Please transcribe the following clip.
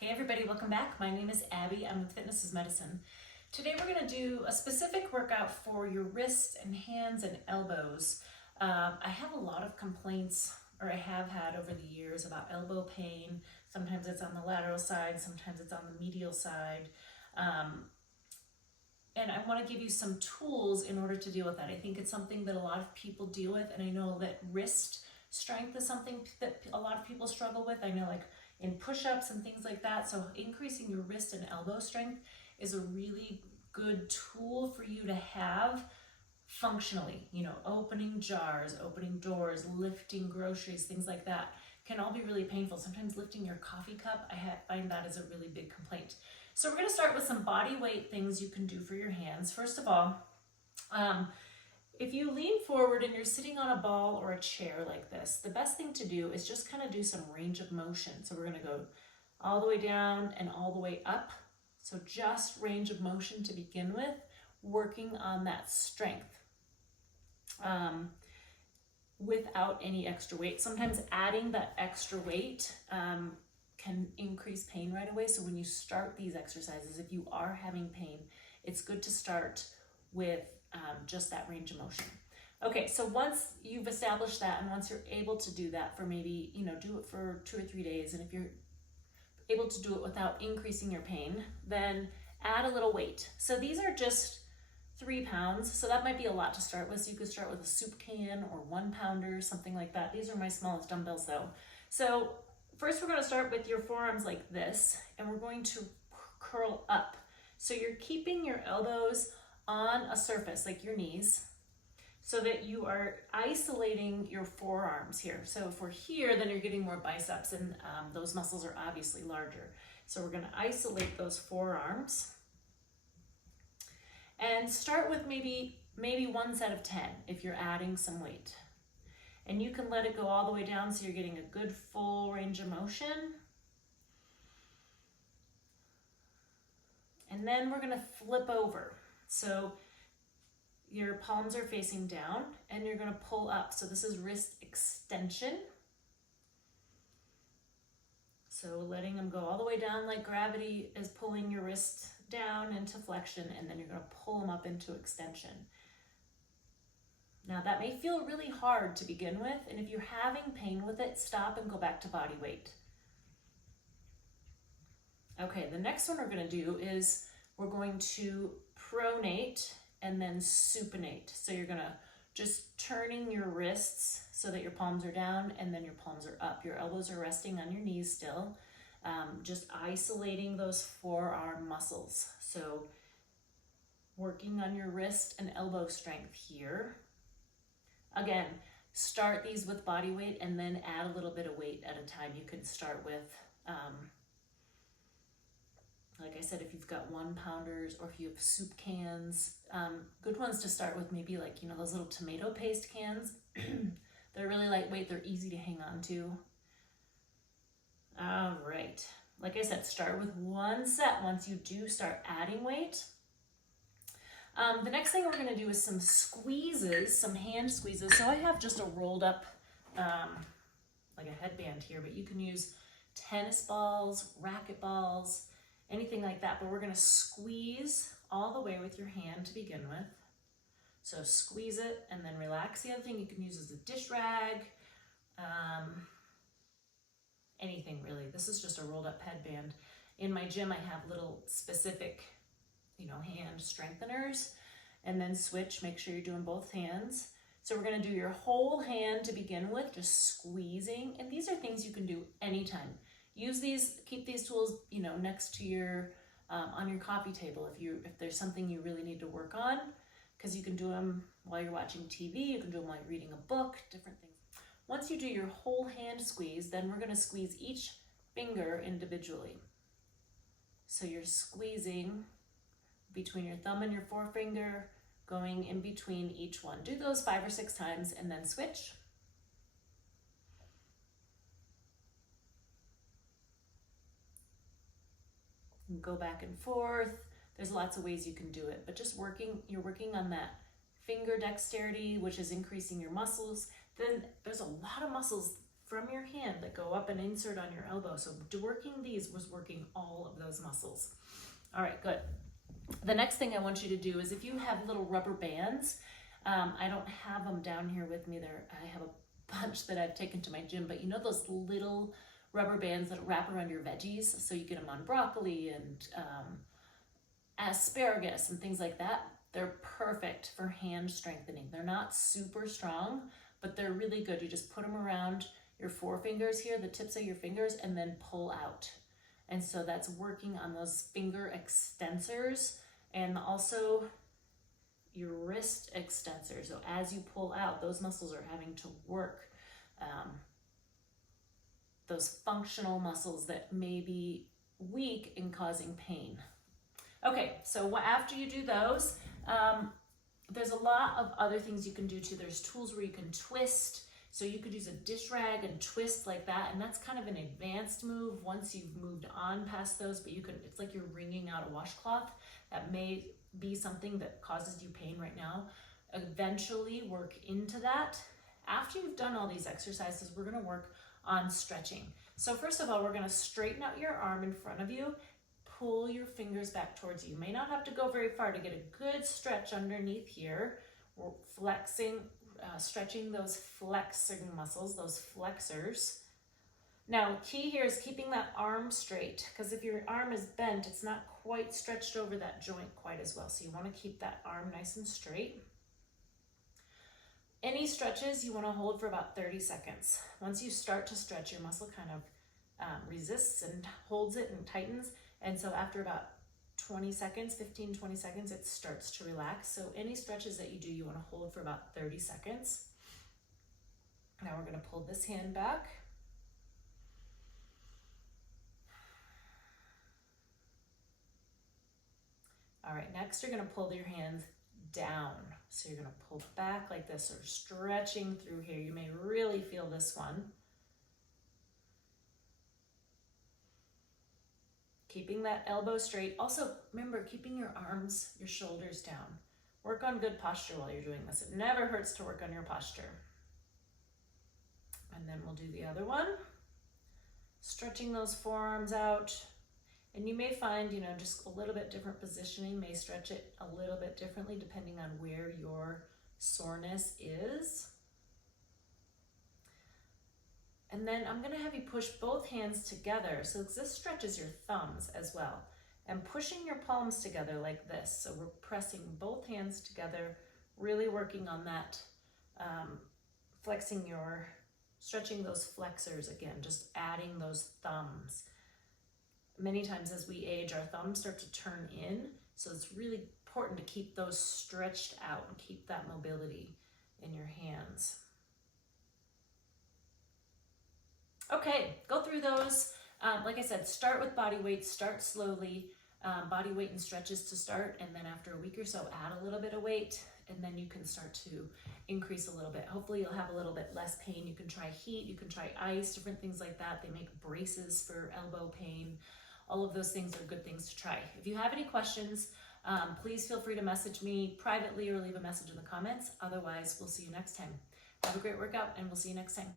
Hey everybody, welcome back. My name is Abby. I'm with Fitness is Medicine. Today we're going to do a specific workout for your wrists and hands and elbows. I have a lot of complaints, or I have had over the years, about elbow pain. Sometimes it's on the lateral side, sometimes it's on the medial side. And I want to give you some tools in order to deal with that. I think it's something that a lot of people deal with, and I know that wrist strength is something that a lot of people struggle with. I know, like in push-ups and things like that. So increasing your wrist and elbow strength is a really good tool for you to have functionally. You know, opening jars, opening doors, lifting groceries, things like that can all be really painful. Sometimes lifting your coffee cup, I find that is a really big complaint. So we're going to start with some body weight things you can do for your hands. First of all, if you lean forward and you're sitting on a ball or a chair like this, the best thing to do is just kind of do some range of motion. So we're going to go all the way down and all the way up. So just range of motion to begin with, working on that strength without any extra weight. Sometimes adding that extra weight can increase pain right away. So when you start these exercises, if you are having pain, it's good to start with just that range of motion. Okay, so once you've established that, and once you're able to do that for maybe, do it for 2 or 3 days, and if you're able to do it without increasing your pain, then add a little weight. So these are just 3 pounds, so that might be a lot to start with. So you could start with a soup can or 1 pounder, something like that. These are my smallest dumbbells though. So first we're going to start with your forearms like this, and we're going to curl up. So you're keeping your elbows on a surface like your knees, so that you are isolating your forearms here. So if we're here, then you're getting more biceps, and those muscles are obviously larger. So we're going to isolate those forearms and start with maybe 1 set of 10 if you're adding some weight. And you can let it go all the way down so you're getting a good full range of motion. And then we're going to flip over. So your palms are facing down and you're going to pull up. So this is wrist extension. So letting them go all the way down like gravity is pulling your wrist down into flexion, and then you're going to pull them up into extension. Now that may feel really hard to begin with, and if you're having pain with it, stop and go back to body weight. Okay, the next one we're going to do is we're going to pronate and then supinate. So you're going to just turning your wrists so that your palms are down and then your palms are up. Your elbows are resting on your knees still. Just isolating those forearm muscles. So working on your wrist and elbow strength here. Again, start these with body weight and then add a little bit of weight at a time. You can start with like I said, if you've got 1 pounders or if you have soup cans, good ones to start with, maybe like, those little tomato paste cans. They're really lightweight, they're easy to hang on to. All right, like I said, start with 1 set once you do start adding weight. The next thing we're gonna do is some squeezes, some hand squeezes. So I have just a rolled up, like a headband here, but you can use tennis balls, racket balls, anything like that, but we're going to squeeze all the way with your hand to begin with. So squeeze it and then relax. The other thing you can use is a dish rag, anything really. This is just a rolled up headband. In my gym, I have little specific, hand strengtheners, and then switch, make sure you're doing both hands. So we're going to do your whole hand to begin with, just squeezing. And these are things you can do anytime. Use these, keep these tools, next to your, on your coffee table if there's something you really need to work on, because you can do them while you're watching TV, you can do them while you're reading a book, different things. Once you do your whole hand squeeze, then we're going to squeeze each finger individually. So you're squeezing between your thumb and your forefinger, going in between each one. Do those 5 or 6 times and then switch. Go back and forth. There's lots of ways you can do it, but just you're working on that finger dexterity, which is increasing your muscles. Then there's a lot of muscles from your hand that go up and insert on your elbow. So working these was working all of those muscles. All right, good. The next thing I want you to do is if you have little rubber bands, I don't have them down here with me there. I have a bunch that I've taken to my gym, but you know those little rubber bands that wrap around your veggies? So you get them on broccoli and asparagus and things like that. They're perfect for hand strengthening. They're not super strong, but they're really good. You just put them around your forefingers here, the tips of your fingers, and then pull out. And so that's working on those finger extensors and also your wrist extensors. So as you pull out, those muscles are having to work. Those functional muscles that may be weak and causing pain. Okay, so after you do those, there's a lot of other things you can do too. There's tools where you can twist. So you could use a dish rag and twist like that, and that's kind of an advanced move once you've moved on past those, but you can, it's like you're wringing out a washcloth. That may be something that causes you pain right now. Eventually work into that. After you've done all these exercises, we're gonna work on stretching. So first of all, we're gonna straighten out your arm in front of you, pull your fingers back towards you. You may not have to go very far to get a good stretch underneath here. We're flexing, stretching those flexing muscles, those flexors. Now, key here is keeping that arm straight, because if your arm is bent, it's not quite stretched over that joint quite as well. So you want to keep that arm nice and straight. Any stretches you want to hold for about 30 seconds. Once you start to stretch, your muscle kind of resists and holds it and tightens. And so after about 20 seconds, 15, 20 seconds, it starts to relax. So any stretches that you do, you want to hold for about 30 seconds. Now we're going to pull this hand back. All right, next you're going to pull your hands down. So you're going to pull back like this, or stretching through here. You may really feel this one. Keeping that elbow straight. Also, remember, keeping your arms, your shoulders down. Work on good posture while you're doing this. It never hurts to work on your posture. And then we'll do the other one. Stretching those forearms out. And you may find, you know, just a little bit different positioning may stretch it a little bit differently depending on where your soreness is. And then I'm going to have you push both hands together. So this stretches your thumbs as well. And pushing your palms together like this. So we're pressing both hands together, really working on that, stretching those flexors again, just adding those thumbs. Many times as we age, our thumbs start to turn in. So it's really important to keep those stretched out and keep that mobility in your hands. Okay, go through those. Like I said, start with body weight, start slowly, body weight and stretches to start, and then after a week or so, add a little bit of weight, and then you can start to increase a little bit. Hopefully you'll have a little bit less pain. You can try heat, you can try ice, different things like that. They make braces for elbow pain. All of those things are good things to try. If you have any questions, please feel free to message me privately or leave a message in the comments. Otherwise, we'll see you next time. Have a great workout, and we'll see you next time.